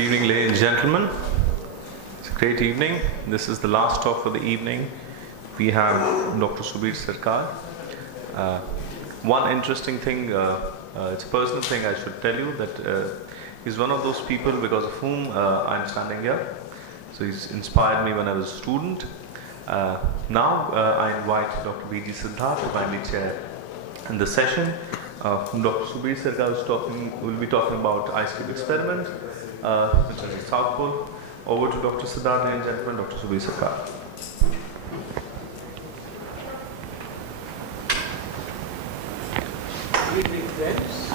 Good evening, ladies and gentlemen. It's a great evening. This is the last talk for the evening. We have Dr. Subir Sarkar. One interesting thing, it's a personal thing I should tell you, that he's one of those people because of whom I'm standing here. So he's inspired me when I was a student. Now I invite Dr. V.G. Siddha to kindly chair in the session. Dr. Subir Sarkar will be talking about IceCube experiment, which is in South Pole. Over to Dr. Siddha, ladies and gentlemen, Dr. Subir Sarkar. Good evening, friends.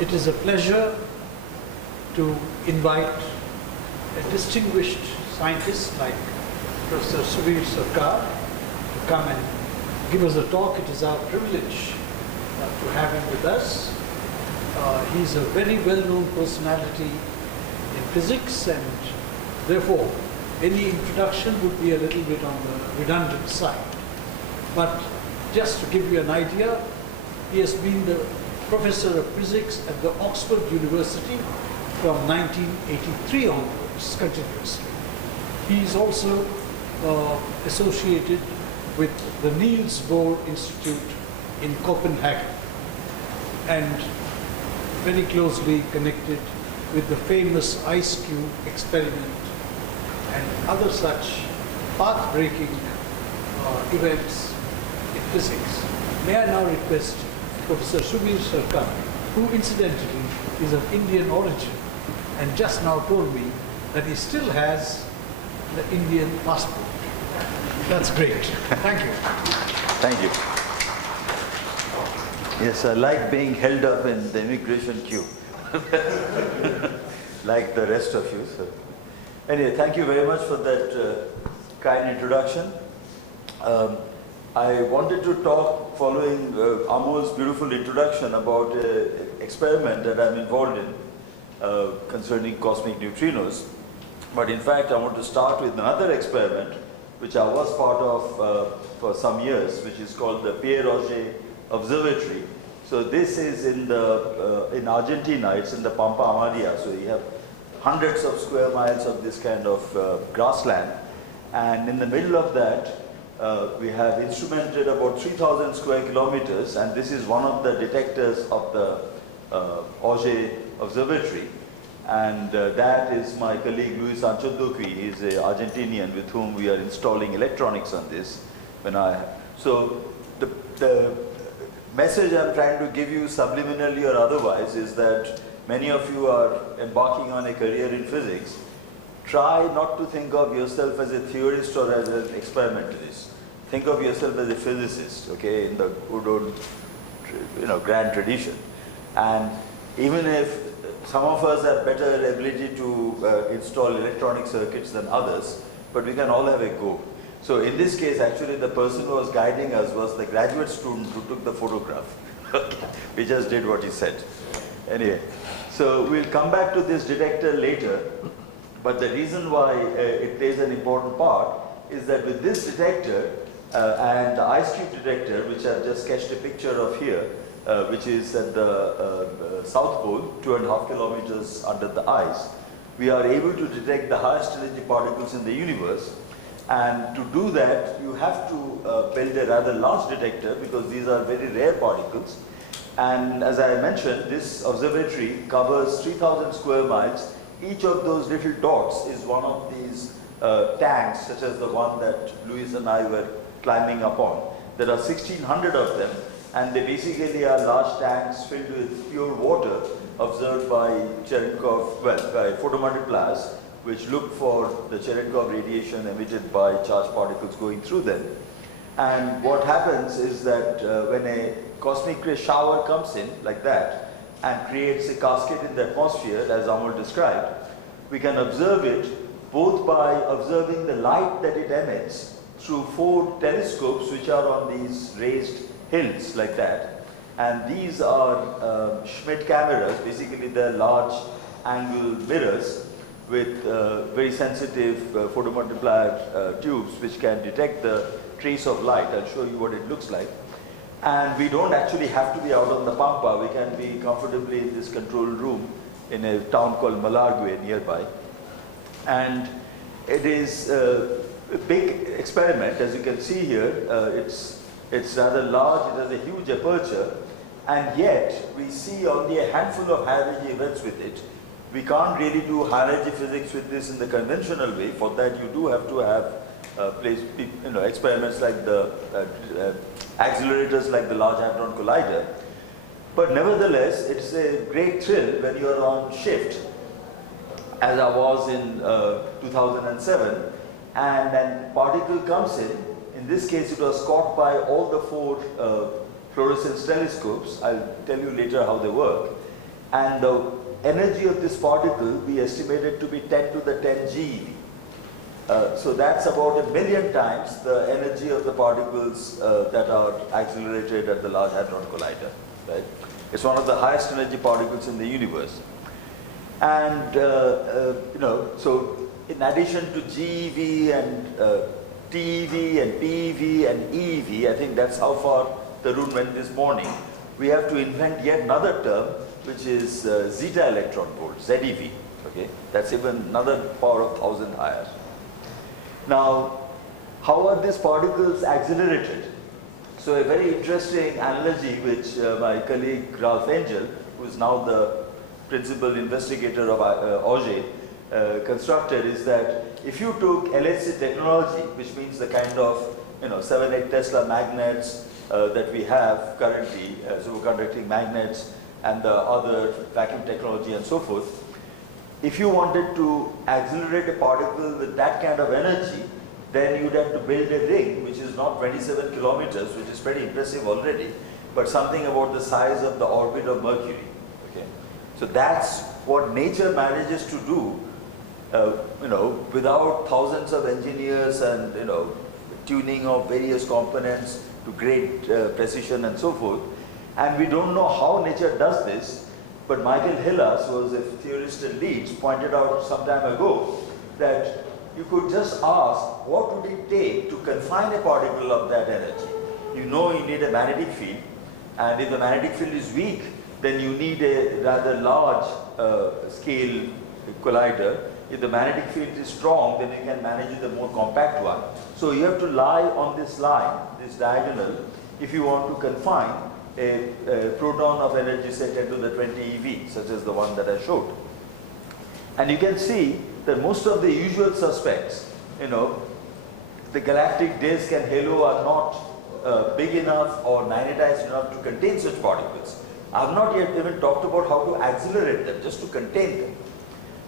It is a pleasure to invite a distinguished scientist like Professor Subir Sarkar to come and give us a talk. It is our privilege to have him with us. He's a very well-known personality in physics, and therefore any introduction would be a little bit on the redundant side. But just to give you an idea, he has been the professor of physics at the Oxford University from 1983 onwards, continuously. He is also associated with the Niels Bohr Institute in Copenhagen and very closely connected with the famous IceCube experiment and other such path-breaking events in physics. May I now request Professor Subir Sarkar, who incidentally is of Indian origin and just now told me that he still has the Indian passport. That's great. Thank you. Thank you. Yes, I like being held up in the immigration queue, like the rest of you. So, anyway, thank you very much for that kind introduction. I wanted to talk following Amol's beautiful introduction about an experiment that I'm involved in concerning cosmic neutrinos. But in fact, I want to start with another experiment which I was part of for some years, which is called the Pierre Observatory. So this is in Argentina. It's in the Pampa Amarilla. So you have hundreds of square miles of this kind of grassland, and in the middle of that we have instrumented about 3,000 square kilometers, and this is one of the detectors of the Auger Observatory. And that is my colleague Luis Anchondoqui. He's an Argentinian with whom we are installing electronics on this. So the message I'm trying to give you subliminally or otherwise is that many of you are embarking on a career in physics. Try not to think of yourself as a theorist or as an experimentalist. Think of yourself as a physicist, okay, in the good old, grand tradition. And even if some of us have better ability to install electronic circuits than others, but we can all have a go. So in this case, actually, the person who was guiding us was the graduate student who took the photograph. We just did what he said. Anyway, so we'll come back to this detector later, but the reason why it plays an important part is that with this detector and the IceCube detector, which I've just sketched a picture of here, which is at the South Pole, 2.5 kilometers under the ice, we are able to detect the highest energy particles in the universe. And to do that, you have to build a rather large detector because these are very rare particles. And as I mentioned, this observatory covers 3,000 square miles. Each of those little dots is one of these tanks, such as the one that Luis and I were climbing upon. There are 1,600 of them, and they basically are large tanks filled with pure water observed by by photomultipliers, which look for the Cherenkov radiation emitted by charged particles going through them. And what happens is that when a cosmic ray shower comes in like that and creates a cascade in the atmosphere, as Amol described, we can observe it both by observing the light that it emits through 4 telescopes which are on these raised hills like that. And these are Schmidt cameras. Basically they're large angle mirrors with very sensitive photomultiplier tubes which can detect the trace of light. I'll show you what it looks like. And we don't actually have to be out on the Pampa. We can be comfortably in this control room in a town called Malargüe nearby. And it is a big experiment, as you can see here. It's rather large, it has a huge aperture, and yet we see only a handful of high energy events with it. We can't really do high energy physics with this in the conventional way. For that, you do have to have experiments like the accelerators like the Large Hadron Collider. But nevertheless, it's a great thrill when you are on shift, as I was in 2007, and an particle comes in this case it was caught by all the 4 fluorescence telescopes. I'll tell you later how they work. And the energy of this particle we estimated to be 10 to the 10 GeV. So that's about 1 million times the energy of the particles that are accelerated at the Large Hadron Collider. Right? It's one of the highest energy particles in the universe. And so in addition to GeV and TeV and PeV and EV, I think that's how far the room went this morning. We have to invent yet another term, which is zeta electron volt, ZeV. Okay, that's even another power of 1,000 higher. Now, how are these particles accelerated? So a very interesting analogy which my colleague Ralph Angel, who is now the principal investigator of Auger, constructed is that if you took LHC technology, which means the kind of 7-8 Tesla magnets that we have currently, superconducting magnets and the other vacuum technology and so forth, if you wanted to accelerate a particle with that kind of energy, then you'd have to build a ring which is not 27 kilometers, which is pretty impressive already, but something about the size of the orbit of Mercury. Okay? So that's what nature manages to do, without thousands of engineers and tuning of various components to great precision and so forth. And we don't know how nature does this, but Michael Hillas, who was a theorist at Leeds, pointed out some time ago that you could just ask what would it take to confine a particle of that energy. You need a magnetic field, and if the magnetic field is weak, then you need a rather large scale collider. If the magnetic field is strong, then you can manage with a more compact one. So you have to lie on this line, this diagonal, if you want to confine a proton of energy say 10 to the 20 eV, such as the one that I showed. And you can see that most of the usual suspects, the galactic disk and halo are not big enough or magnetized enough to contain such particles. I have not yet even talked about how to accelerate them, just to contain them,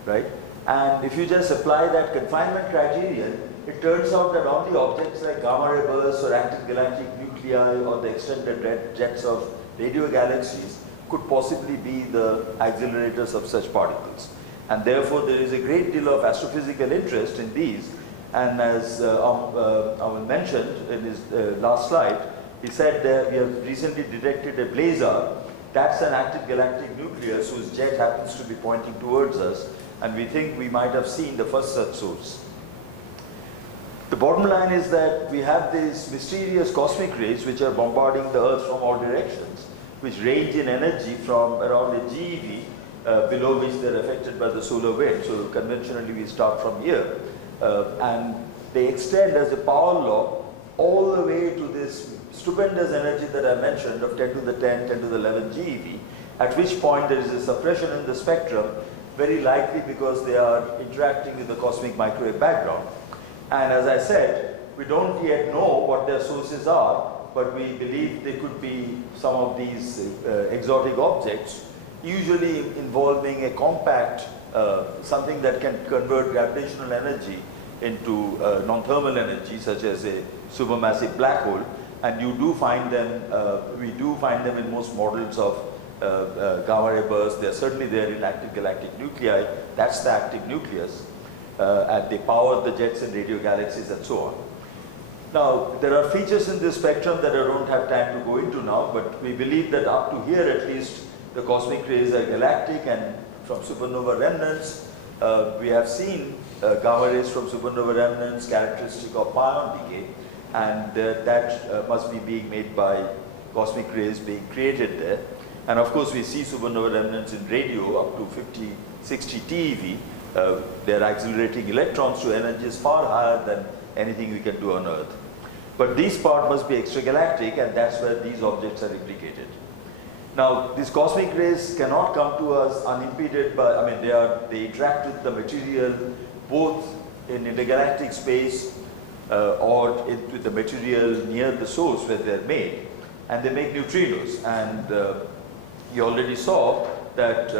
right? And if you just apply that confinement criterion, it turns out that only objects like gamma ray bursts or active galactic nuclei or the extended red jets of radio galaxies could possibly be the accelerators of such particles. And therefore, there is a great deal of astrophysical interest in these. And as Aman mentioned in his last slide, he said that we have recently detected a blazar. That's an active galactic nucleus whose jet happens to be pointing towards us. And we think we might have seen the first such source. The bottom line is that we have these mysterious cosmic rays which are bombarding the Earth from all directions, which range in energy from around a GeV, below which they're affected by the solar wind. So conventionally we start from here. And they extend as a power law all the way to this stupendous energy that I mentioned of 10 to the 10, 10 to the 11 GeV, at which point there is a suppression in the spectrum, very likely because they are interacting with the cosmic microwave background. And as I said, we don't yet know what their sources are, but we believe they could be some of these exotic objects, usually involving a compact, something that can convert gravitational energy into non-thermal energy, such as a supermassive black hole. And you do find them, we do find them in most models of gamma ray bursts. They're certainly there in active galactic nuclei. That's the active nucleus. And they power the jets in radio galaxies and so on. Now, there are features in this spectrum that I don't have time to go into now, but we believe that up to here at least, the cosmic rays are galactic, and from supernova remnants, we have seen gamma rays from supernova remnants characteristic of pion decay, and that must be being made by cosmic rays being created there. And of course, we see supernova remnants in radio up to 50, 60 TeV. They're accelerating electrons to energies far higher than anything we can do on Earth. But these parts must be extragalactic, and that's where these objects are implicated. Now, these cosmic rays cannot come to us unimpeded by, I mean, they interact with the material both in intergalactic space or with the material near the source where they're made, and they make neutrinos. And you already saw that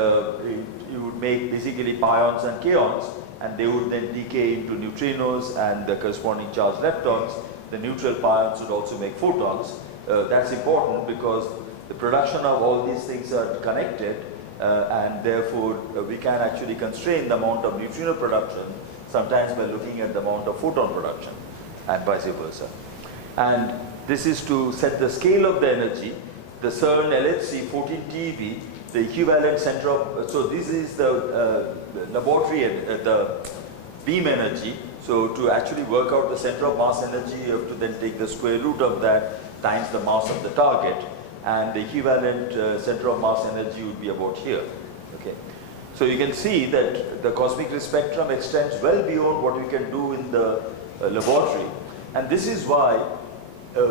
you would make basically pions and kaons, and they would then decay into neutrinos and the corresponding charged leptons. The neutral pions would also make photons. That's important because the production of all these things are connected, and therefore we can actually constrain the amount of neutrino production sometimes by looking at the amount of photon production, and vice versa. And this is to set the scale of the energy. The CERN LHC 14 TeV, the equivalent center of, so this is the laboratory, the beam energy. So to actually work out the center of mass energy, you have to then take the square root of that times the mass of the target, and the equivalent center of mass energy would be about here. Okay. So you can see that the cosmic ray spectrum extends well beyond what we can do in the laboratory, and this is why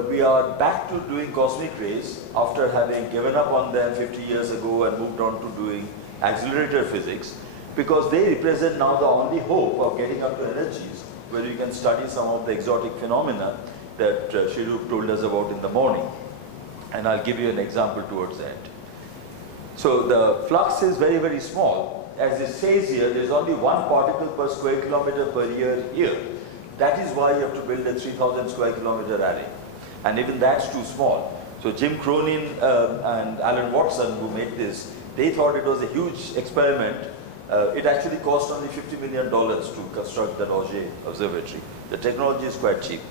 we are back to doing cosmic rays after having given up on them 50 years ago and moved on to doing accelerator physics, because they represent now the only hope of getting up to energies where you can study some of the exotic phenomena that Shirup told us about in the morning. And I'll give you an example towards that. So the flux is very, very small. As it says here, there's only 1 particle per square kilometer per year here. That is why you have to build a 3,000 square kilometer array. And even that's too small. So Jim Cronin and Alan Watson, who made this, they thought it was a huge experiment. It actually cost only $50 million to construct the Auger Observatory. The technology is quite cheap.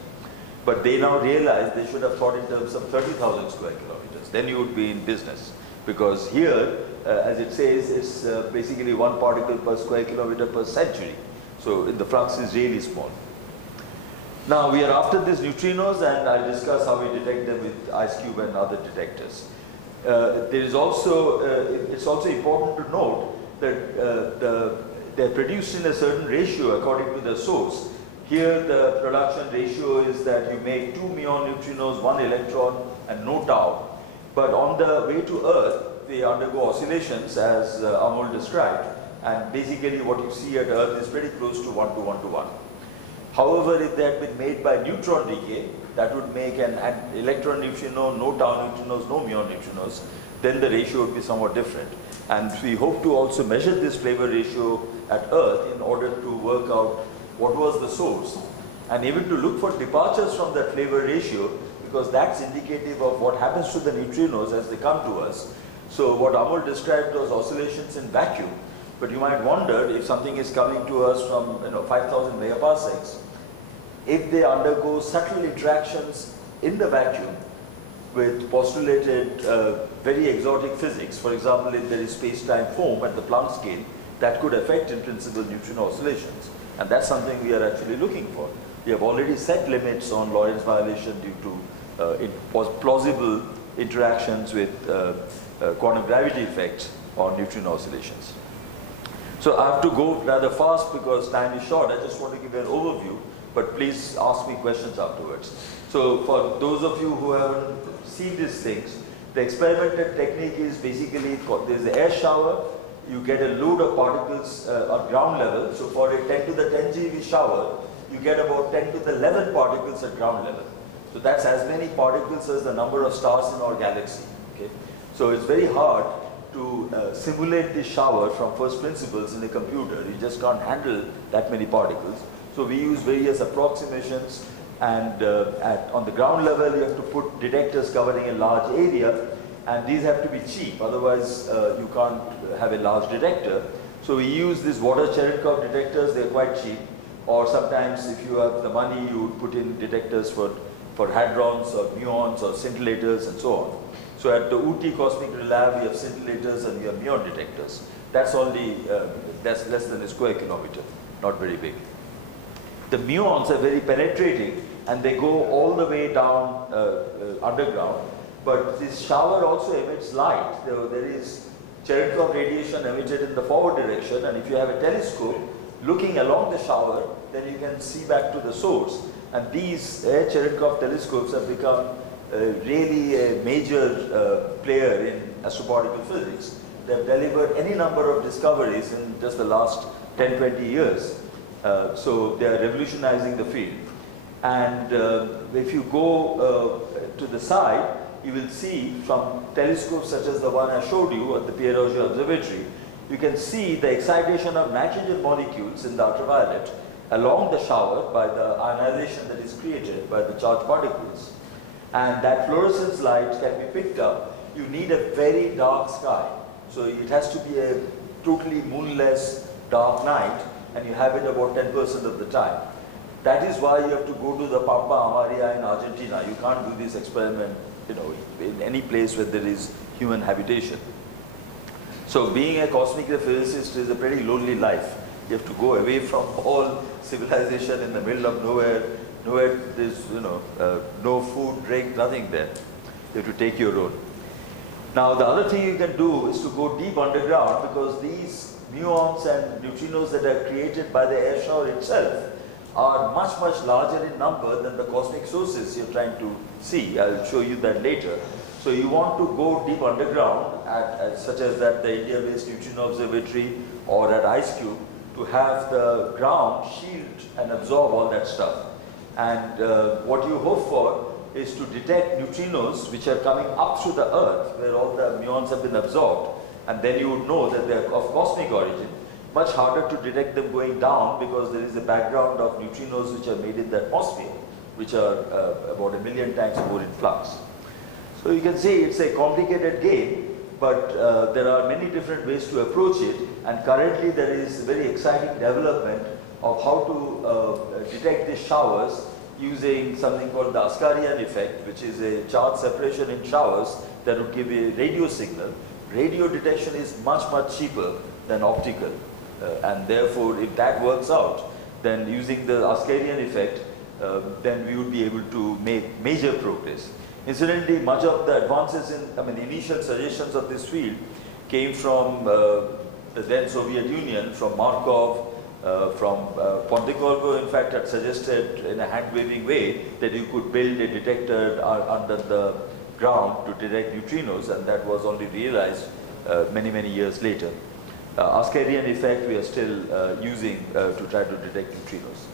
But they now realize they should have thought in terms of 30,000 square kilometers. Then you would be in business. Because here, as it says, it's basically 1 particle per square kilometer per century. So the flux is really small. Now we are after these neutrinos, and I'll discuss how we detect them with IceCube and other detectors. It's also important to note that they're produced in a certain ratio according to the source. Here the production ratio is that you make 2 muon neutrinos, 1 electron, and no tau. But on the way to Earth, they undergo oscillations as Amol described, and basically what you see at Earth is pretty close to 1 to 1 to 1. However, if they had been made by neutron decay, that would make an electron neutrino, no tau neutrinos, no muon neutrinos, then the ratio would be somewhat different. And we hope to also measure this flavor ratio at Earth in order to work out what was the source, and even to look for departures from that flavor ratio, because that's indicative of what happens to the neutrinos as they come to us. So what Amol described was oscillations in vacuum, but you might wonder if something is coming to us from 5,000 megaparsecs, if they undergo subtle interactions in the vacuum with postulated very exotic physics. For example, if there is space-time foam at the Planck scale, that could affect in principle neutrino oscillations. And that's something we are actually looking for. We have already set limits on Lorentz violation due to plausible interactions with quantum gravity effects on neutrino oscillations. So I have to go rather fast because time is short. I just want to give you an overview, but please ask me questions afterwards. So for those of you who haven't seen these things, the experimental technique is basically, there's the air shower. You get a load of particles at ground level. So for a 10 to the 10 GeV shower, you get about 10 to the 11 particles at ground level. So that's as many particles as the number of stars in our galaxy. Okay? So it's very hard to simulate this shower from first principles in a computer. You just can't handle that many particles. So we use various approximations, and on the ground level you have to put detectors covering a large area, and these have to be cheap, otherwise you can't have a large detector. So we use these water Cherenkov detectors. They're quite cheap, or sometimes if you have the money you would put in detectors for hadrons or muons or scintillators and so on. So at the UT Cosmic Ray Lab we have scintillators and we have muon detectors. That's only that's less than a square kilometer, not very big. The muons are very penetrating, and they go all the way down underground. but this shower also emits light. There is Cherenkov radiation emitted in the forward direction, and if you have a telescope looking along the shower, then you can see back to the source. And these Cherenkov telescopes have become really a major player in astroparticle physics. They have delivered any number of discoveries in just the last 10-20 years. So they are revolutionizing the field. And if you go to the side, you will see from telescopes such as the one I showed you at the Pierre-Auger Observatory, you can see the excitation of nitrogen molecules in the ultraviolet along the shower by the ionization that is created by the charged particles. And that fluorescence light can be picked up. You need a very dark sky. So it has to be a totally moonless dark night, and you have it about 10% of the time. That is why you have to go to the Pampa Amaria in Argentina. You can't do this experiment, in any place where there is human habitation. So being a cosmic ray physicist is a pretty lonely life. You have to go away from all civilization in the middle of nowhere. Nowhere there's no food, drink, nothing there. You have to take your own. Now the other thing you can do is to go deep underground, because these muons and neutrinos that are created by the air shower itself are much, much larger in number than the cosmic sources you're trying to see. I'll show you that later. So you want to go deep underground, such as at the India-based Neutrino Observatory or at IceCube, to have the ground shield and absorb all that stuff. And what you hope for is to detect neutrinos which are coming up through the Earth, where all the muons have been absorbed, and then you would know that they are of cosmic origin. Much harder to detect them going down, because there is a background of neutrinos which are made in the atmosphere, which are about 1 million times more in flux. So you can see it's a complicated game, but there are many different ways to approach it, and currently there is very exciting development of how to detect these showers using something called the Ascarian effect, which is a charge separation in showers that would give a radio signal. Radio detection is much, much cheaper than optical, and therefore if that works out, then using the Ascarian effect, then we would be able to make major progress. Incidentally, much of the advances in, initial suggestions of this field came from the then Soviet Union, from Markov, from Pontecorvo, in fact, had suggested in a hand-waving way that you could build a detector under the ground to detect neutrinos, and that was only realized many, many years later. Ascarian effect we are still using to try to detect neutrinos.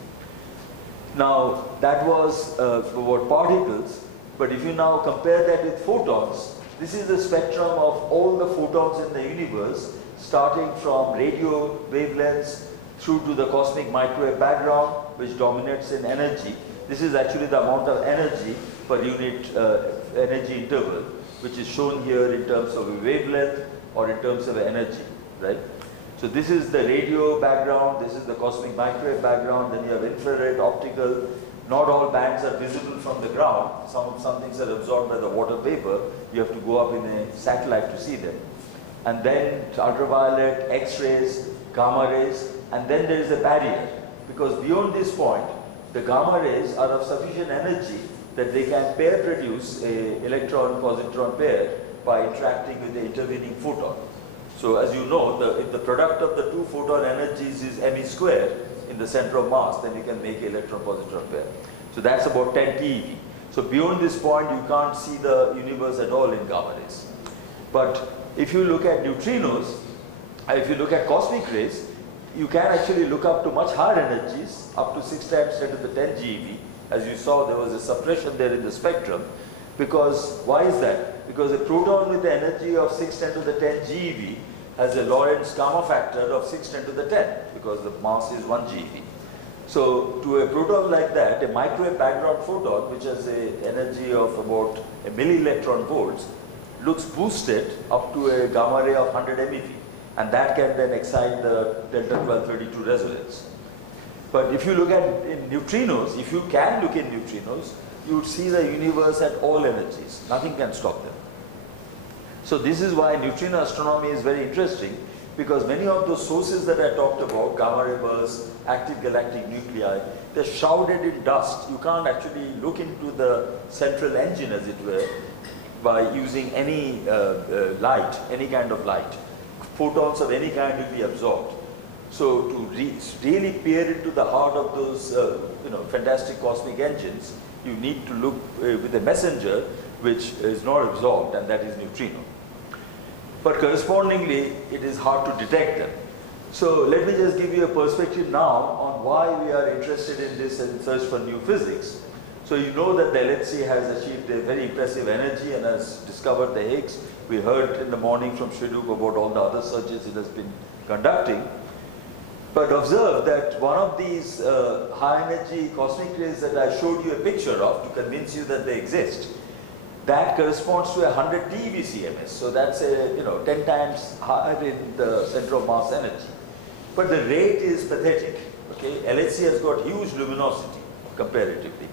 Now, that was about particles, but if you now compare that with photons, this is the spectrum of all the photons in the universe, starting from radio wavelengths through to the cosmic microwave background, which dominates in energy. This is actually the amount of energy per unit energy interval, which is shown here in terms of a wavelength or in terms of energy, right? So this is the radio background, this is the cosmic microwave background, then you have infrared, optical. Not all bands are visible from the ground. Some things are absorbed by the water vapor. You have to go up in a satellite to see them. And then ultraviolet, X-rays, gamma rays, and then there is a barrier, because beyond this point, the gamma rays are of sufficient energy that they can pair produce a electron-positron pair by interacting with the intervening photon. So as you know, if the product of the two photon energies is me square in the center of mass, then you can make an electron-positron pair. So that's about 10 TeV. So beyond this point, you can't see the universe at all in gamma rays. But if you look at neutrinos, if you look at cosmic rays, you can actually look up to much higher energies, up to 6 times 10 to the 10 GeV. As you saw, there was a suppression there in the spectrum. Because, why is that? Because a proton with the energy of 6 10 to the 10 GeV has a Lorentz gamma factor of 6 10 to the 10, because the mass is 1 GeV. So to a proton like that, a microwave background photon, which has an energy of about a milli-electron volts, looks boosted up to a gamma ray of 100 MeV. And that can then excite the delta 1232 resonance. But if you look at in neutrinos, if you can look in neutrinos, you would see the universe at all energies. Nothing can stop them. So this is why neutrino astronomy is very interesting, because many of those sources that I talked about, gamma ray bursts, active galactic nuclei, they're shrouded in dust. You can't actually look into the central engine, as it were. by using any light, any kind of light. Photons of any kind will be absorbed. So to really peer into the heart of those fantastic cosmic engines, you need to look with a messenger which is not absorbed, and that is neutrino. But correspondingly, it is hard to detect them. So let me just give you a perspective now on why we are interested in this and search for new physics. So you know that the LHC has achieved a very impressive energy and has discovered the Higgs. We heard in the morning from Shriduk about all the other searches it has been conducting. But observe that one of these high energy cosmic rays that I showed you a picture of to convince you that they exist, that corresponds to 100 TeV CMS. So that's a 10 times higher in the center of mass energy. But the rate is pathetic. Okay, LHC has got huge luminosity comparatively.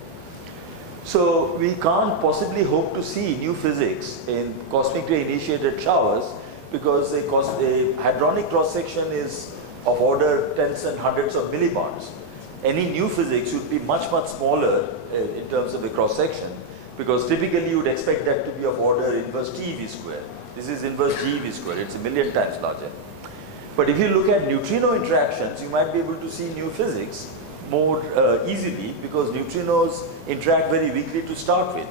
So we can't possibly hope to see new physics in cosmic ray initiated showers because a hadronic cross section is of order tens and hundreds of millibarns. Any new physics would be much, much smaller in terms of the cross section, because typically you would expect that to be of order inverse TeV square. This is inverse GeV square, it's a million times larger. But if you look at neutrino interactions, you might be able to see new physics more easily, because neutrinos interact very weakly to start with.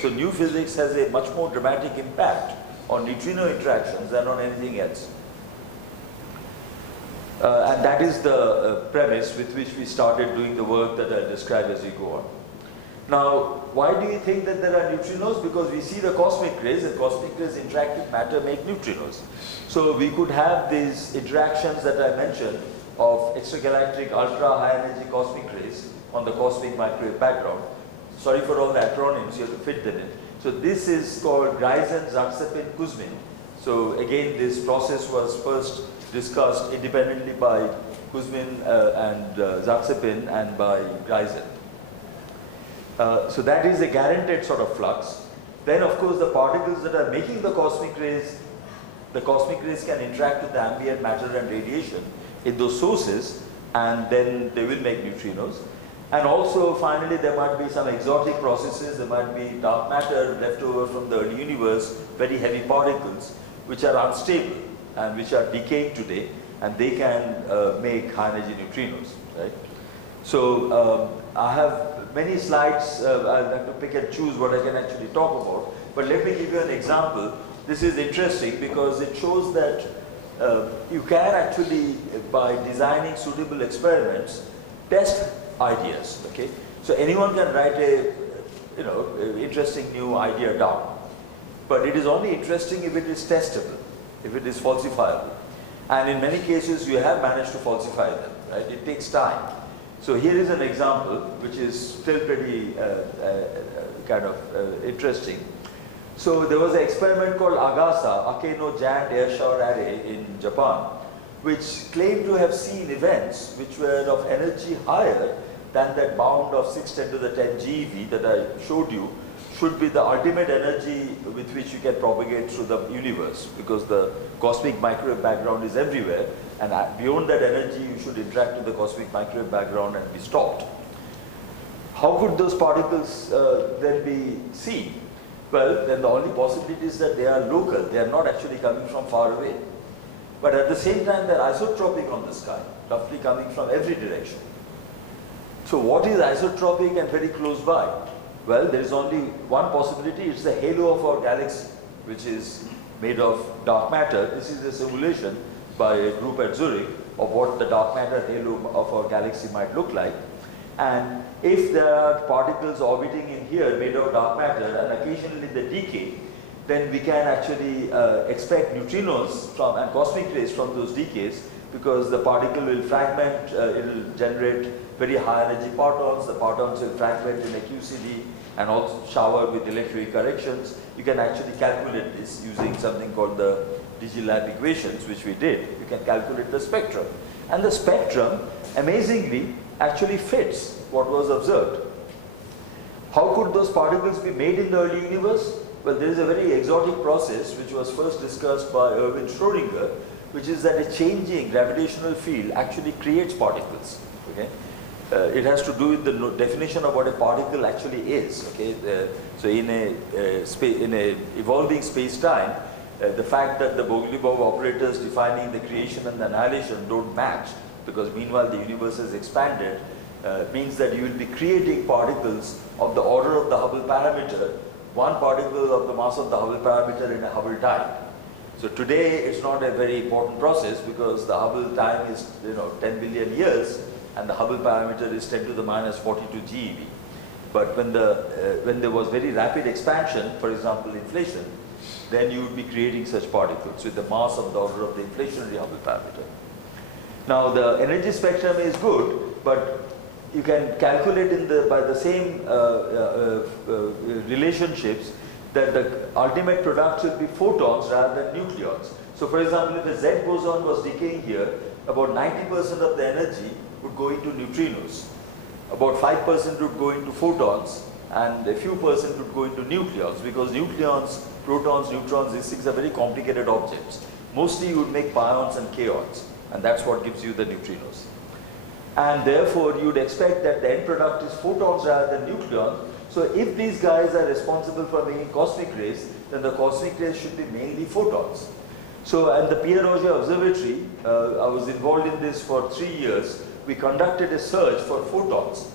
So new physics has a much more dramatic impact on neutrino interactions than on anything else. And that is the premise with which we started doing the work that I'll describe as we go on. Now, why do we think that there are neutrinos? Because we see the cosmic rays, and cosmic rays interact with matter, make neutrinos. So we could have these interactions that I mentioned of extragalactic ultra high energy cosmic rays on the cosmic microwave background. Sorry for all the acronyms, you have to fit them in. So this is called Greisen, Zaksepin, Kuzmin. So again, this process was first discussed independently by Kuzmin and Zaksepin and by Greisen. So that is a guaranteed sort of flux. Then of course the particles that are making the cosmic rays can interact with the ambient matter and radiation in those sources, and then they will make neutrinos. And also finally there might be some exotic processes, there might be dark matter left over from the early universe, very heavy particles which are unstable and which are decaying today, and they can make high energy neutrinos, right? So I have many slides, I'll have to pick and choose what I can actually talk about, but let me give you an example. This is interesting because it shows that you can actually, by designing suitable experiments, test ideas, okay? So anyone can write a, interesting new idea down, but it is only interesting if it is testable, if it is falsifiable. And in many cases you have managed to falsify them, right? It takes time. So here is an example which is still pretty interesting. So there was an experiment called AGASA, Akeno Giant Air Shower Array in Japan, which claimed to have seen events which were of energy higher than that bound of 6×10 to the 10 GeV that I showed you, should be the ultimate energy with which you can propagate through the universe, because the cosmic microwave background is everywhere, and beyond that energy you should interact with the cosmic microwave background and be stopped. How could those particles then be seen? Well, then the only possibility is that they are local, they are not actually coming from far away. But at the same time they are isotropic on the sky, roughly coming from every direction. So what is isotropic and very close by? Well, there is only one possibility, it's the halo of our galaxy, which is made of dark matter. This is a simulation by a group at Zurich of what the dark matter halo of our galaxy might look like. And if there are particles orbiting in here made of dark matter and occasionally they decay, then we can actually expect neutrinos from and cosmic rays from those decays, because the particle will fragment, it will generate very high energy partons, the partons will fragment in a QCD and also shower with electric corrections. You can actually calculate this using something called the DigiLab equations, which we did. You can calculate the spectrum. And the spectrum, amazingly, actually fits what was observed. How could those particles be made in the early universe? Well, there is a very exotic process which was first discussed by Erwin Schrödinger, which is that a changing gravitational field actually creates particles. Okay? it has to do with the definition of what a particle actually is. Okay, so in a evolving space-time, the fact that the Bogoliubov operators defining the creation and the annihilation don't match, because meanwhile the universe has expanded, means that you will be creating particles of the order of the Hubble parameter, one particle of the mass of the Hubble parameter in a Hubble time. So today it's not a very important process because the Hubble time is 10 billion years and the Hubble parameter is 10 to the minus 42 GeV. But when there was very rapid expansion, for example inflation, then you would be creating such particles with the mass of the order of the inflationary Hubble parameter. Now the energy spectrum is good, but you can calculate by the same relationships that the ultimate product should be photons rather than nucleons. So for example, if a Z boson was decaying here, about 90% of the energy would go into neutrinos, about 5% would go into photons, and a few percent would go into nucleons, because nucleons, protons, neutrons, these things are very complicated objects. Mostly you would make pions and kaons, and that's what gives you the neutrinos. And therefore you would expect that the end product is photons rather than nucleons. So if these guys are responsible for making cosmic rays, then the cosmic rays should be mainly photons. So at the Pierre Auger Observatory, I was involved in this for 3 years. We conducted a search for photons.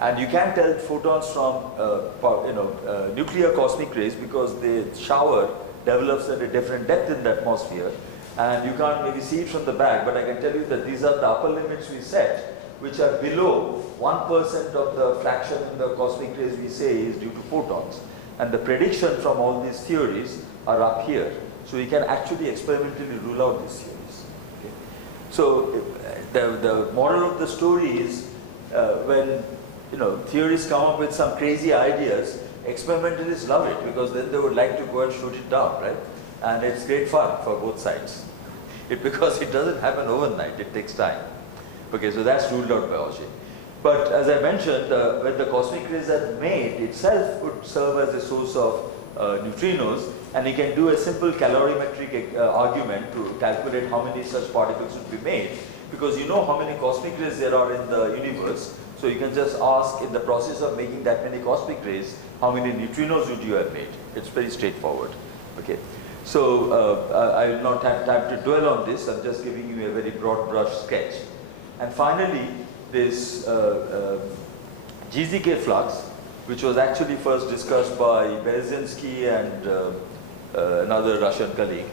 And you can't tell photons from nuclear cosmic rays because the shower develops at a different depth in the atmosphere. And you can't maybe see it from the back, but I can tell you that these are the upper limits we set, which are below 1% of the fraction in the cosmic rays we say is due to photons. And the prediction from all these theories are up here. So we can actually experimentally rule out these theories. Okay? So the moral of the story is when theories come up with some crazy ideas, experimentalists love it because then they would like to go and shoot it down, right? And it's great fun for both sides. Because it doesn't happen overnight, it takes time. Okay, so that's ruled out by Auger. But as I mentioned, when the cosmic rays are made, itself would serve as a source of neutrinos, and you can do a simple calorimetric argument to calculate how many such particles would be made, because you know how many cosmic rays there are in the universe. So you can just ask, in the process of making that many cosmic rays, how many neutrinos would you have made? It's very straightforward. Okay. So I will not have time to dwell on this. I'm just giving you a very broad brush sketch. And finally, this GZK flux, which was actually first discussed by Berezinski and another Russian colleague.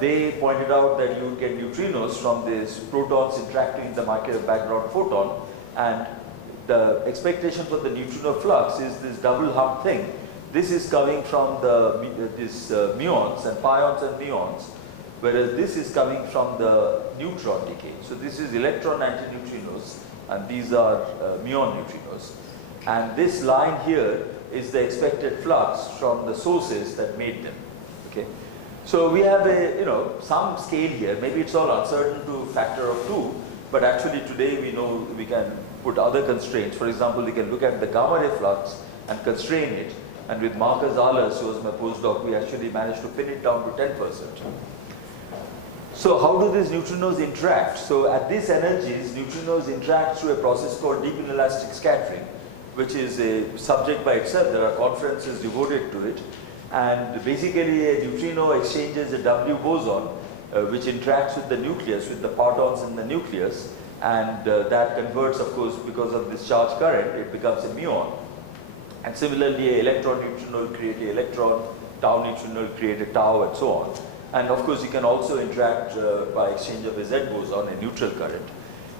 They pointed out that you would get neutrinos from these protons interacting with the microwave background photon, and the expectation for the neutrino flux is this double hump thing. This is coming from muons and pions and muons, whereas this is coming from the neutron decay. So this is electron antineutrinos, and these are muon neutrinos. And this line here is the expected flux from the sources that made them. Okay, so we have some scale here. Maybe it's all uncertain to a factor of 2, but actually today we know we can put other constraints. For example, we can look at the gamma ray flux and constrain it. And with Marcus Ahlers, who was my postdoc, we actually managed to pin it down to 10%. So how do these neutrinos interact? So at these energies, neutrinos interact through a process called deep inelastic scattering, which is a subject by itself. There are conferences devoted to it. And basically a neutrino exchanges a W boson, which interacts with the nucleus, with the partons in the nucleus. And that converts, of course, because of this charge current, it becomes a muon. And similarly, an electron neutrino will create an electron, tau neutrino will create a tau, and so on. And of course, you can also interact by exchange of a Z boson, a neutral current.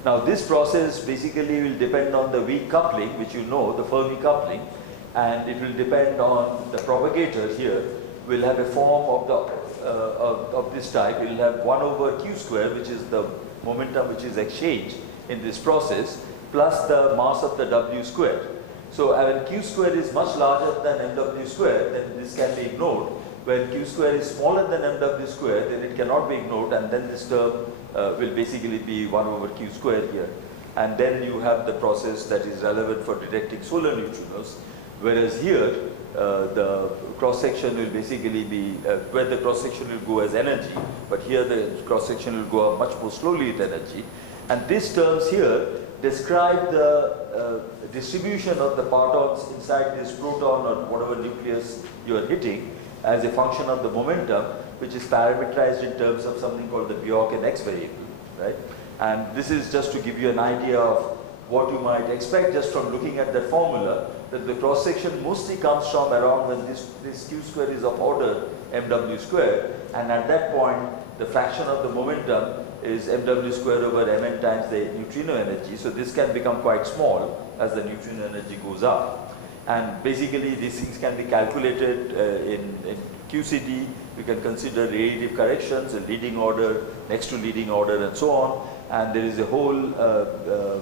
Now, this process basically will depend on the weak coupling, which you know, the Fermi coupling, and it will depend on the propagator here. Will have a form of this type. It will have 1 over q square, which is the momentum which is exchanged in this process, plus the mass of the W square. So when q square is much larger than mw square, then this can be ignored. When q square is smaller than mw square, then it cannot be ignored, and then this term will basically be 1 over q square here. And then you have the process that is relevant for detecting solar neutrinos, whereas here the cross section will basically be where the cross section will go as energy, but here the cross section will go up much more slowly with energy. And these terms here describe the distribution of the partons inside this proton or whatever nucleus you are hitting as a function of the momentum, which is parameterized in terms of something called the Bjork and X variable, right? And this is just to give you an idea of what you might expect just from looking at that formula, that the cross section mostly comes from around when this q square is of order mw square, and at that point the fraction of the momentum is mw square over mn times the neutrino energy. So this can become quite small as the neutrino energy goes up. And basically these things can be calculated in QCD. You can consider radiative corrections, a leading order, next to leading order, and so on. And there is a whole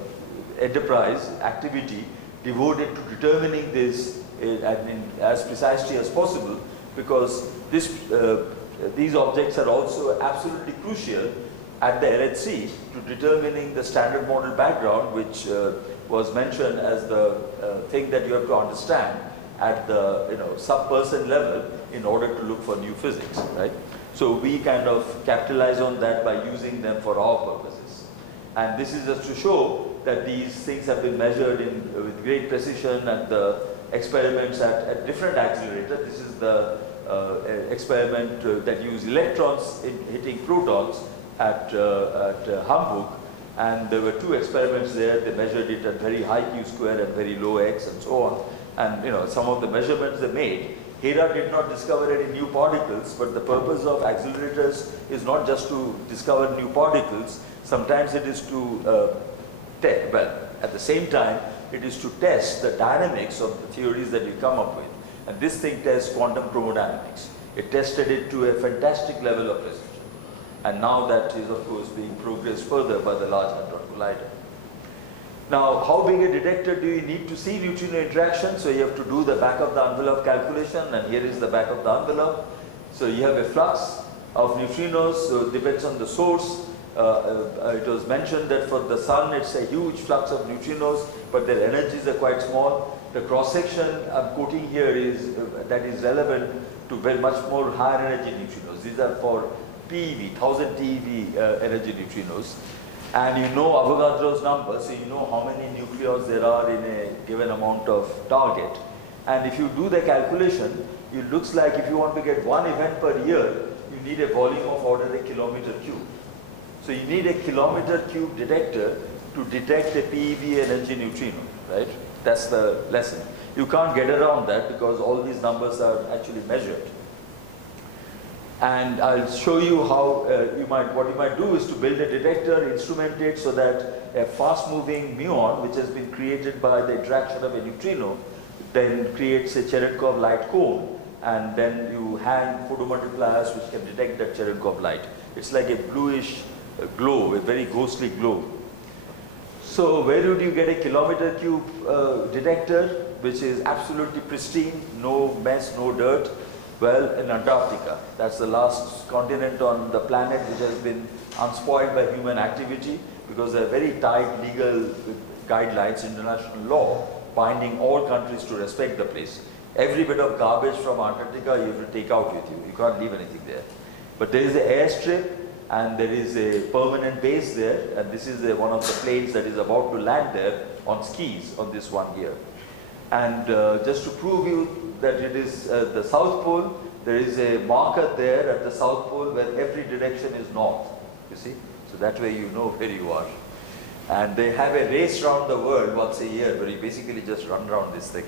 enterprise activity devoted to determining this as precisely as possible, because these objects are also absolutely crucial at the LHC to determining the standard model background, which was mentioned as the thing that you have to understand at the sub-person level in order to look for new physics, right? So we kind of capitalize on that by using them for our purposes. And this is just to show that these things have been measured with great precision at the experiments at different accelerators. This is the experiment that used electrons in hitting protons at Hamburg, and there were two experiments there. They measured it at very high q square and very low x and so on. And some of the measurements they made, Hera did not discover any new particles, but the purpose of accelerators is not just to discover new particles. Sometimes it is to at the same time, it is to test the dynamics of the theories that you come up with. And this thing tests quantum chromodynamics. It tested it to a fantastic level of precision. And now that is, of course, being progressed further by the Large Hadron Collider. Now, how big a detector do you need to see neutrino interaction? So you have to do the back of the envelope calculation, and here is the back of the envelope. So you have a flux of neutrinos, so it depends on the source. It was mentioned that for the sun it's a huge flux of neutrinos, but their energies are quite small. The cross section I'm quoting here is that is relevant to very much more higher energy neutrinos. These are for PeV, 1000 TeV energy neutrinos. And you know Avogadro's number, so you know how many nucleons there are in a given amount of target. And if you do the calculation, it looks like if you want to get one event per year, you need a volume of order a kilometer cube. So you need a kilometer cube detector to detect a PeV energy neutrino, right? That's the lesson. You can't get around that because all these numbers are actually measured. And I'll show you how what you might do is to build a detector, instrument it so that a fast-moving muon, which has been created by the interaction of a neutrino, then creates a Cherenkov light cone, and then you hang photomultipliers which can detect that Cherenkov light. It's like a bluish glow, a very ghostly glow. So where would you get a kilometer cube detector which is absolutely pristine, no mess, no dirt? Well, in Antarctica. That's the last continent on the planet which has been unspoiled by human activity, because there are very tight legal guidelines, international law, binding all countries to respect the place. Every bit of garbage from Antarctica you have to take out with you. You can't leave anything there. But there is an airstrip and there is a permanent base there, and this is one of the planes that is about to land there on skis on this one year. And just to prove you that it is the South Pole, there is a marker there at the South Pole where every direction is north, you see. So that way you know where you are. And they have a race around the world once a year where you basically just run around this thing.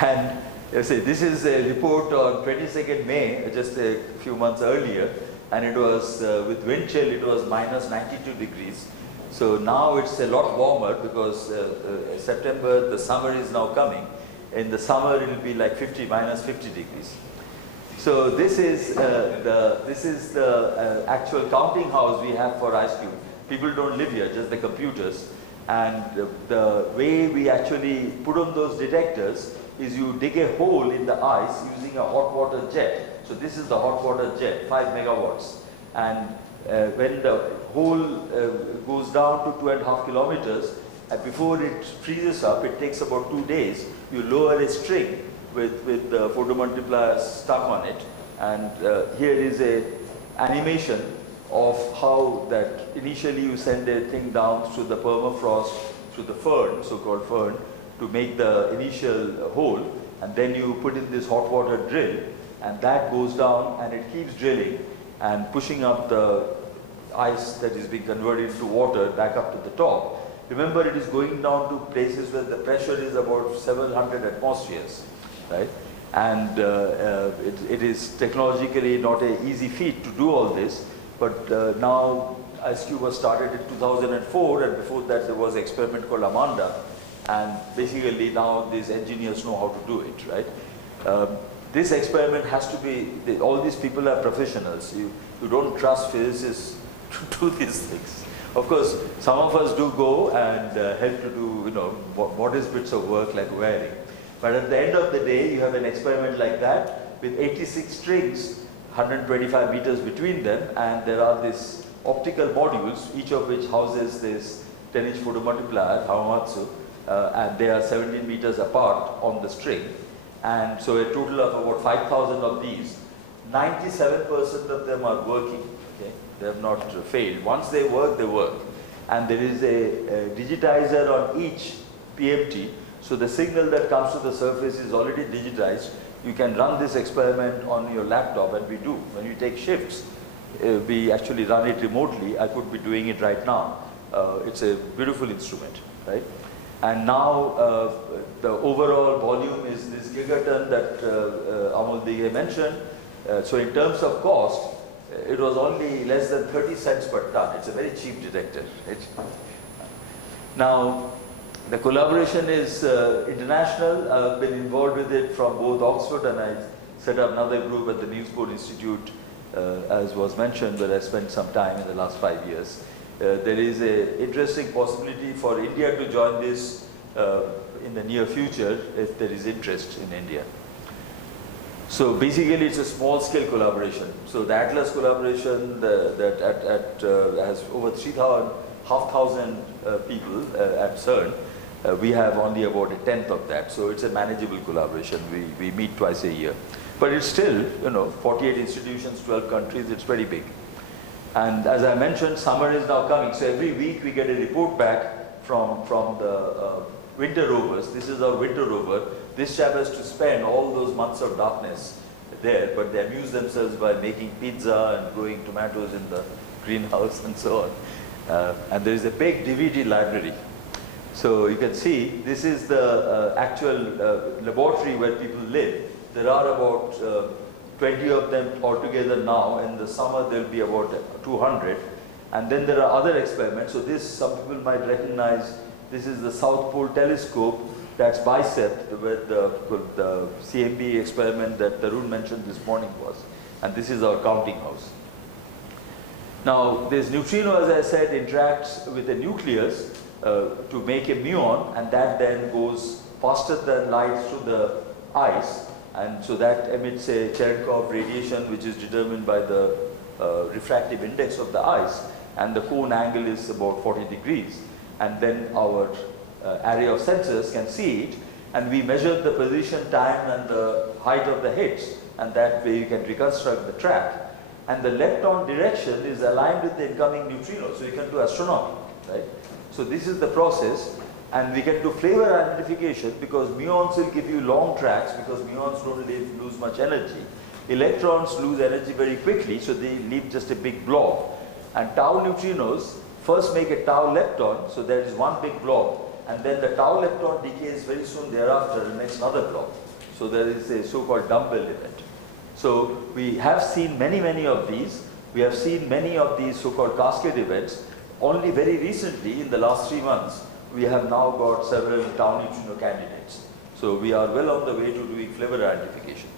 And you see, this is a report on 22nd May, just a few months earlier, and it was with wind chill, it was minus 92 degrees. So now it's a lot warmer because September, the summer is now coming. In the summer it will be like minus 50 degrees. So this is the actual counting house we have for IceCube. People don't live here, just the computers. And the way we actually put on those detectors is you dig a hole in the ice using a hot water jet. So this is the hot water jet, 5 megawatts. And when the hole goes down to 2.5 kilometers, before it freezes up, it takes about 2 days. You lower a string with the photomultiplier stuck on it. And here is a animation of how that initially you send a thing down through the permafrost, through the fern, so-called fern, to make the initial hole, and then you put in this hot water drill, and that goes down and it keeps drilling and pushing up the ice that is being converted into water back up to the top. Remember, it is going down to places where the pressure is about several hundred atmospheres, right? And it is technologically not an easy feat to do all this, but now IceCube was started in 2004, and before that there was an experiment called Amanda, and basically now these engineers know how to do it, right? This experiment has to be, all these people are professionals. You don't trust physicists to do these things. Of course, some of us do go and help to do, modest bits of work like wiring. But at the end of the day, you have an experiment like that with 86 strings, 125 meters between them, and there are these optical modules, each of which houses this 10-inch photomultiplier, Hamamatsu, and they are 17 meters apart on the string. And so a total of about 5,000 of these, 97% of them are working. Okay? They have not failed. Once they work, they work. And there is a digitizer on each PMT. So the signal that comes to the surface is already digitized. You can run this experiment on your laptop, and we do. When you take shifts, we actually run it remotely. I could be doing it right now. It's a beautiful instrument, right? And now the overall volume is this gigaton that Amol Dighe mentioned. So in terms of cost, it was only less than 30 cents per ton. It's a very cheap detector. Now, the collaboration is international. I've been involved with it from both Oxford, and I set up another group at the Niels Bohr Institute, as was mentioned, where I spent some time in the last 5 years. There is an interesting possibility for India to join this in the near future if there is interest in India. So basically it's a small scale collaboration. So the Atlas collaboration has over 3,500 people at CERN. We have only about a tenth of that. So it's a manageable collaboration. We meet twice a year. But it's still, 48 institutions, 12 countries, it's very big. And as I mentioned, summer is now coming. So every week we get a report back from the winter rovers. This is our winter rover. This chap has to spend all those months of darkness there, but they amuse themselves by making pizza and growing tomatoes in the greenhouse and so on. And there is a big DVD library. So you can see, this is the actual laboratory where people live. There are about 20 of them altogether now. In the summer there will be about 200. And then there are other experiments. So this, some people might recognize, this is the South Pole Telescope. That's BICEP, where the CMB experiment that Tarun mentioned this morning was. And this is our counting house. Now, this neutrino, as I said, interacts with the nucleus to make a muon, and that then goes faster than light through the ice. And so that emits a Cherenkov radiation, which is determined by the refractive index of the ice. And the cone angle is about 40 degrees. And then our array of sensors can see it, and we measure the position, time, and the height of the hits, and that way you can reconstruct the track. And the lepton direction is aligned with the incoming neutrino, so you can do astronomy, right? So this is the process, and we can do flavor identification because muons will give you long tracks because muons don't lose much energy. Electrons lose energy very quickly, so they leave just a big blob. And tau neutrinos first make a tau lepton, so there is one big blob, and then the tau lepton decays very soon thereafter and makes another blob. So there is a so-called dumbbell event. So we have seen many of these. We have seen many of these so-called cascade events. Only very recently, in the last 3 months, we have now got several tau neutrino candidates. So we are well on the way to doing flavor identification.